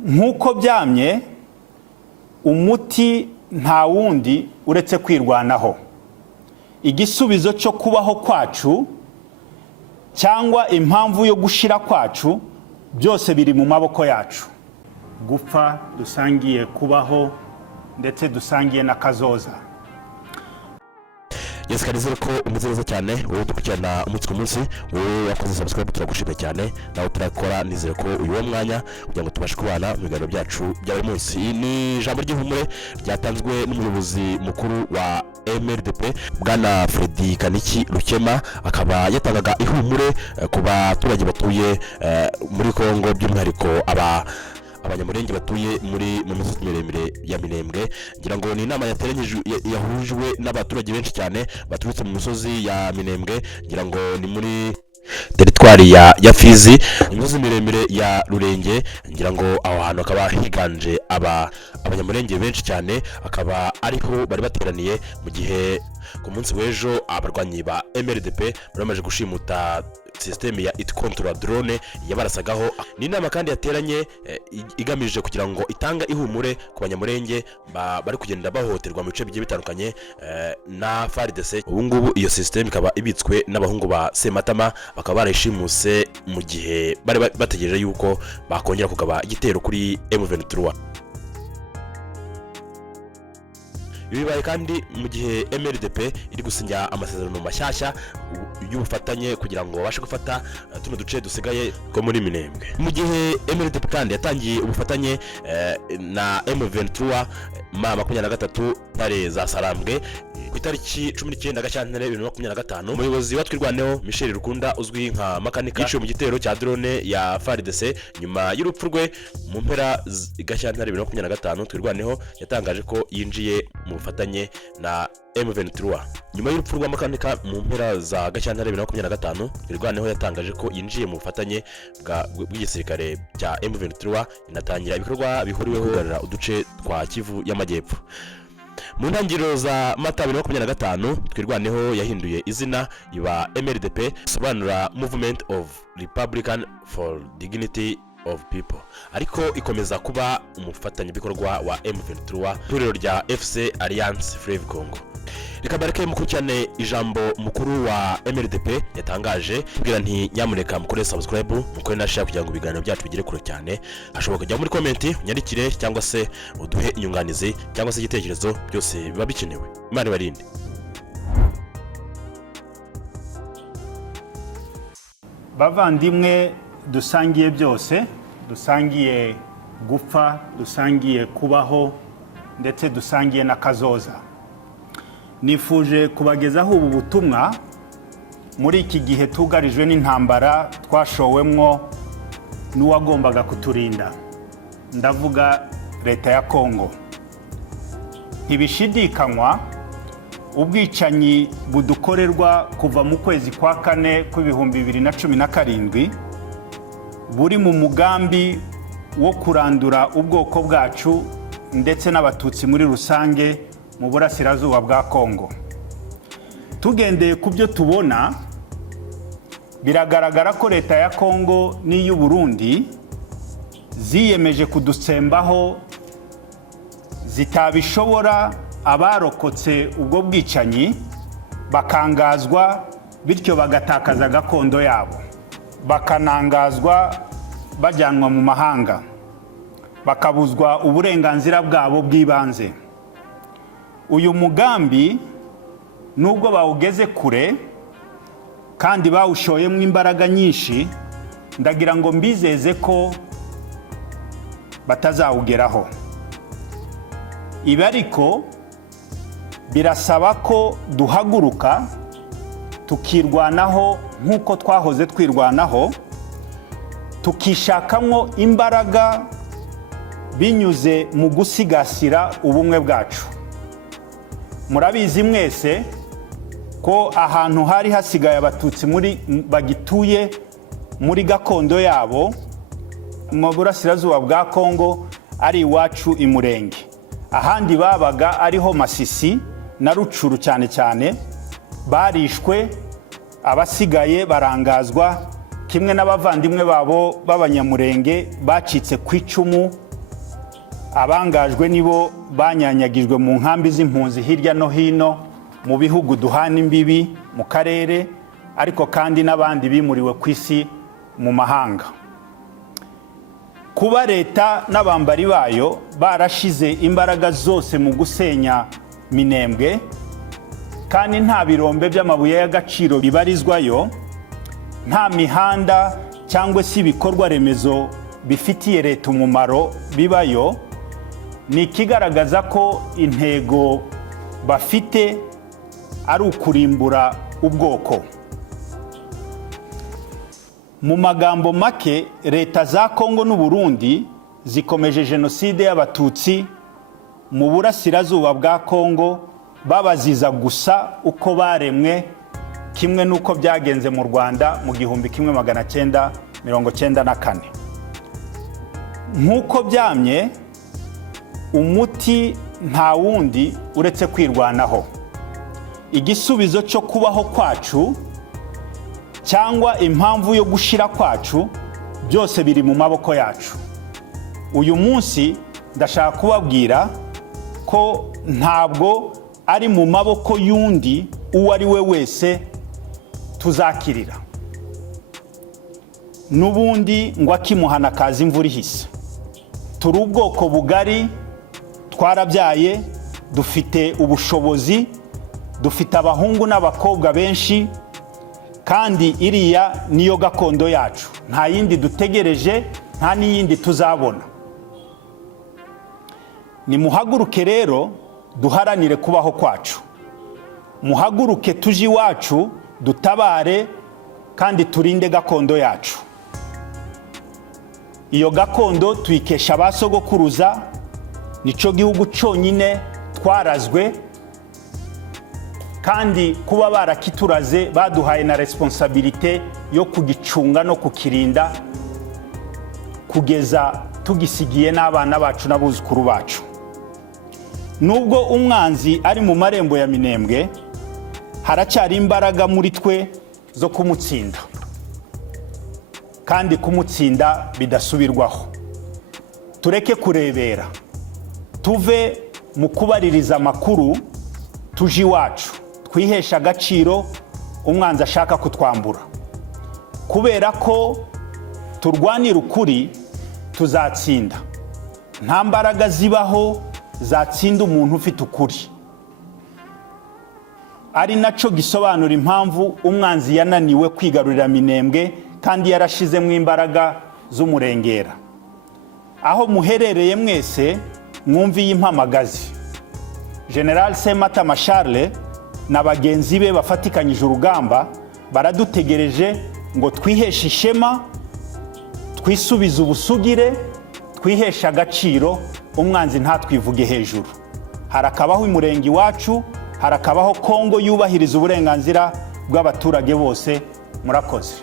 nk'uko byamye umuti nta wundi uretse kwirwanaho. Igisubizo cyo kubaho kwacu cyangwa impamvu yo gushira kwacu byose biri mu maboko yacu. Gupfa dusangiye kubaho ndetse dusangiye na kazoza. Yes, kanizere ko umeze neza cyane wowe dukurikirana umunsi ku munsi, wowe wakoze subscribe turagushimiye cyane, nawe turakora nizere ko uyu mwanya kugira ngo tubashe kubana mu biganiro byacu bya buri munsi. Ni ijambo ry'ihumure ryatanzwe n'umuyobozi mukuru wa MRDP bwana Fredy Kaniki Rukema, akaba yatangaga ihumure ku baturage batuye muri Kongo, by'umwihariko abanyamurenge batuye mu misozi miremire ya Minembwe. Ngira ngo ni inama yahujwe n'abaturage benshi cyane baturutse mu misozi ya Minembwe, ngira ngo ni muri teritwari ya Fizi, imisozi miremire ya Rurenge. Ngira ngo aho hantu akaba higanje abanyamurenge benshi cyane, akaba ariho bari bateraniye mu gihe ku munsi w'ejo abarwanyi ba MRDP baramaje gushimuta system ya it control drone yabarasagaho. Ni inama kandi yateranye igamije kugira ngo itanga ihumure ku banyamurenge bari kugenda bahohoterwa mu bice bigiye bitandukanye na FRDC. Ubu ngubu iyo system ikaba ibitswe n'abahungu ba Sematama, bakaba barayishimuse mu gihe bari bategereje yuko bakongera kugaba igitero kuri M23. Bibaye kandi mu gihe MRDP iri gusinya amasezerano mashyashya y'ubufatanye kugira ngo babashe gufata tuno duce dusigaye ko muri Minembwe. Mu gihe MRDP kandi yatangiye ubufatanye na M23 M23 ntare za Sarambwe ku itariki 19 Gashyantare 2025. Umuyobozi wa Twirwaneho Michel Rukunda uzwi nka makanika yiciwe mu gitero cya drone ya FRDC. Nyuma y'urupfu rwe mu mpera Gashyantare 2025, Twirwaneho yatangaje ko yinjiye mu bufatanye na M23. Nyuma y'urupfu rwa makanika mu mpera za Gashyantare 2025, Twirwaneho yatangaje ko yinjiye mu bufatanye bw'igisirikare cya M23, inatangira ibikorwa bihuriweho kugarura uduce twa Kivu y'Amajyepfo. Mu ntangiriro za Mata 2025, Twirwaneho yahinduye izina iba MRDP, sobanura Movement of Republican for Dignity of People, ariko ikomeza kuba umufatanyabikorwa wa M23, ihuriro rya FC Alliance Fleuve Congo. Rikabareke mukurikirane ijambo mukuru wa MRDP yatangaje, kugira nti nyamuneka mukore subscribe, mukore na share kugira ngo ibiganiro byacu bigere kure cyane. Hashoboka kujya muri comment unyandikire cyangwa se uduhe inyunganizi cyangwa se igitekerezo, byose biba bikenewe. Imana ibarinde. Bavandimwe dusangiye byose, dusangiye gupfa, dusangiye kubaho ndetse dusangiye na kazoza. Nifuje kubagezaho ubu butumwa muri iki gihe tugarijwe n'intambara twashowemwo n'uwagombaga kuturinda, ndavuga leta ya Kongo. Ntibishidikanywa ubwicanyi budukorerwa kuva mu kwezi kwa kane k'2017 buri mu mugambi wo kurandura ubwoko bwacu ndetse n'abatutsi muri rusange mu burasirazuba bwa Kongo. Tugendeye ku byo tubona, biragaragara ko leta ya Kongo n'iy'u Burundi ziyemeje kudutsembaho, zitabishobora abarokotse ubwo bwicanyi bakangazwa, bityo bagatakaza gakondo yabo, bakanangazwa bajyanwa mu mahanga, bakabuzwa uburenganzira bwabo bw'ibanze. Uyu mugambi nubwo bawugeze kure kandi bawushoyemo imbaraga nyinshi, ndagira ngo mbizeze ko batazawugeraho. Ibi ariko birasaba ko duhaguruka tukirwanaho nk'uko twahoze twirwanaho, tukishakamwo imbaraga binyuze mu gusigasira ubumwe bwacu. Murabizi mwese ko ahantu hari hasigaye abatutsi bagituye muri gakondo yabo mu burasirazuba bwa Kongo ari iwacu imurenge. Ahandi babaga ariho Masisi na Rucuru cyane cyane, barishwe, abasigaye barangazwa, kimwe n'abavandimwe babo b'abanyamurenge bacitse ku icumu abangajwe nibo banyanyagijwe mu nkambi z'impunzi hirya no hino mu bihugu duhana imbibi mu karere, ariko kandi n'abandi bimuriwe ku isi mu mahanga. Kuba leta n'abambari bayo barashize imbaraga zose mu gusenya Minembwe kandi nta birombe by'amabuye y'agaciro bibarizwayo, nta mihanda cyangwa se ibikorwa remezo bifitiye leta umumaro bibayo, ni ikigaragaza ko intego bafite ari ukurimbura ubwoko. Mu magambo make, leta za Kongo n'u Burundi zikomeje jenoside y'abatutsi mu burasirazuba bwa Kongo, babaziza gusa uko baremwe, kimwe n'uko byagenze mu Rwanda mu 1994. Nk'uko byamye, umuti nta wundi uretse kwirwanaho. Igisubizo cyo kubaho kwacu cyangwa impamvu yo gushira kwacu byose biri mu maboko yacu. Uyu munsi ndashaka kubabwira ko ntabwo ari mu maboko y'undi uwo ari we wese tuzakirira. N'ubundi ngo akimuhana kaza imvura ihise. Turi ubwoko bugari, twarabyaye, dufite ubushobozi, dufite abahungu n'abakobwa benshi, kandi iriya niyo gakondo yacu. Nta yindi dutegereje, nta n'iyindi tuzabona. Nimuhaguruke rero duharanire kubaho kwacu. Muhaguruke tuje iwacu, dutabare kandi turinde gakondo yacu. Iyo gakondo tuyikesha abasogokuruza, nico gihugu cyonyine twarazwe, kandi kuba barakituraze baduhaye na responsabilité yo kugicunga no kukirinda kugeza tugisigiye n'abana bacu n'abuzukuru bacu. Nubwo umwanzi ari mu marembo ya Minembwe, haracyari imbaraga muri twe zo kumutsinda, kandi kumutsinda bidasubirwaho. Tureke kurebera, tuve mu kubaririza amakuru, tuje iwacu, twihesha agaciro umwanzi ashaka kutwambura. Kubera ko turwanira ukuri, tuzatsinda. Nta mbaraga zibaho zatsinda umuntu ufite ukuri. Ari naco gisobanura impamvu umwanzi yananiwe kwigarurira Minembwe kandi yarashizemo imbaraga z'umurengera. Aho muherereye mwese, mwumviye impamagazi. General Sematama Charles na bagenzi be bafatikanyije urugamba baradutegereje ngo twiheshe ishema, twisubize ubusugire, twihesha agaciro, umwanzi ntatwivuge hejuru. Harakabaho umurenge wacu, harakabaho Kongo yubahiriza uburenganzira bw'abaturage bose. Murakoze.